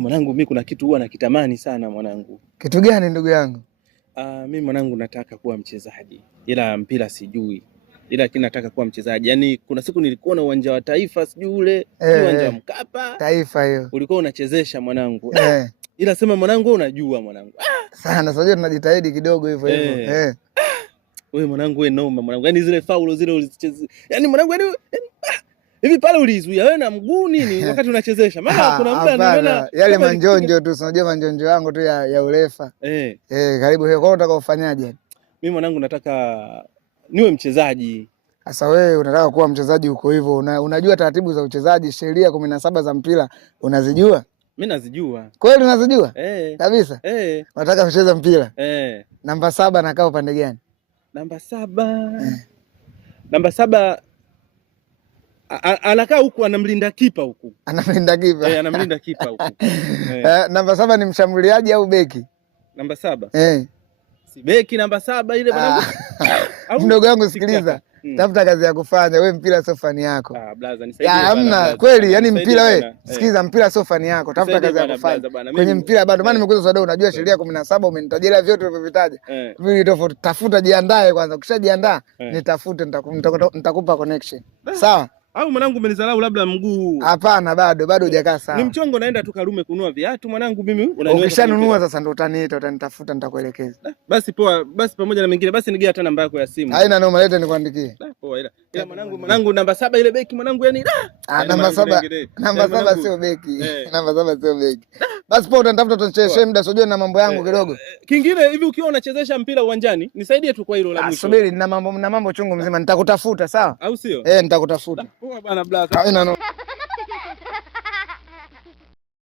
Mwanangu mimi kuna kitu huwa nakitamani sana mwanangu. Kitu gani ndugu yangu? Mimi mwanangu nataka kuwa mchezaji. Ila mpira sijui. Ila nataka kuwa mchezaji. Yaani kuna siku nilikuwa na uwanja wa Taifa sijui ule, uwanja wa Mkapa. Taifa hiyo. Ulikuwa unachezesha mwanangu. Ila sema mwanangu wewe unajua mwanangu. Sana sasa tunajitahidi kidogo hivyo hivyo. Wewe mwanangu wewe noma mwanangu. Yaani zile faulo zile ulizicheza. Yaani mwanangu yaani hivi pale ulizuia wewe na mguu nini wakati unachezesha? Maana kuna muda nimeona yale manjonjo tu, unajua manjonjo yangu tu ya urefa. Karibu hiyo. Kwa hiyo unataka ufanyaje? Mimi mwanangu nataka niwe mchezaji. Sasa wewe unataka kuwa mchezaji huko hivyo, unajua taratibu za uchezaji, sheria 17 za mpira unazijua? Mimi nazijua. Kweli unazijua? Kabisa. Unataka kucheza mpira? Namba 7 anakaa upande gani? Namba 7. Namba 7 anakaa huku, anamlinda kipa huku. Anamlinda kipa? Anamlinda kipa huku. Namba 7 ni mshambuliaji au beki? Namba 7? Si beki namba 7 ile mwanangu. Mdogo wangu sikiliza. Tafuta kazi ya kufanya, wewe mpira sio fani yako. Blaza nisaidie. Hamna kweli, yani mpira wewe. Sikiza, mpira sio fani yako. Tafuta kazi ya kufanya. Kwenye mpira bado maana nimekuza sababu unajua sheria 17 umenitajia vyote ulivyovitaja. Vile tofauti, tafuta, jiandae kwanza. Ukishajiandaa nitafute, nitakupa connection. Sawa? Au mwanangu umenizalau labda mguu? Hapana, bado hujakaa sawa. Ni mchongo, naenda tu Karume kununua viatu mwanangu mimi. Ukishanunua sasa ndo utaniita, utanitafuta, nitakuelekeza. Basi poa, basi pamoja na mengine basi nigea hata namba yako ya simu. Haina noma, leta nikuandikie. Poa ila mwanangu namba 7 ile beki mwanangu yani namba 7 sio beki. Namba 7 sio beki. Basi poa, utanitafuta tuchezeshe muda, sijui na mambo yangu kidogo. Kingine hivi ukiwa unachezesha mpira uwanjani, nisaidie tu kwa hilo la mwisho. Subiri, na mambo chungu mzima, nitakutafuta sawa? Au sio? Nitakutafuta. Poa bana blaza. Haina noma.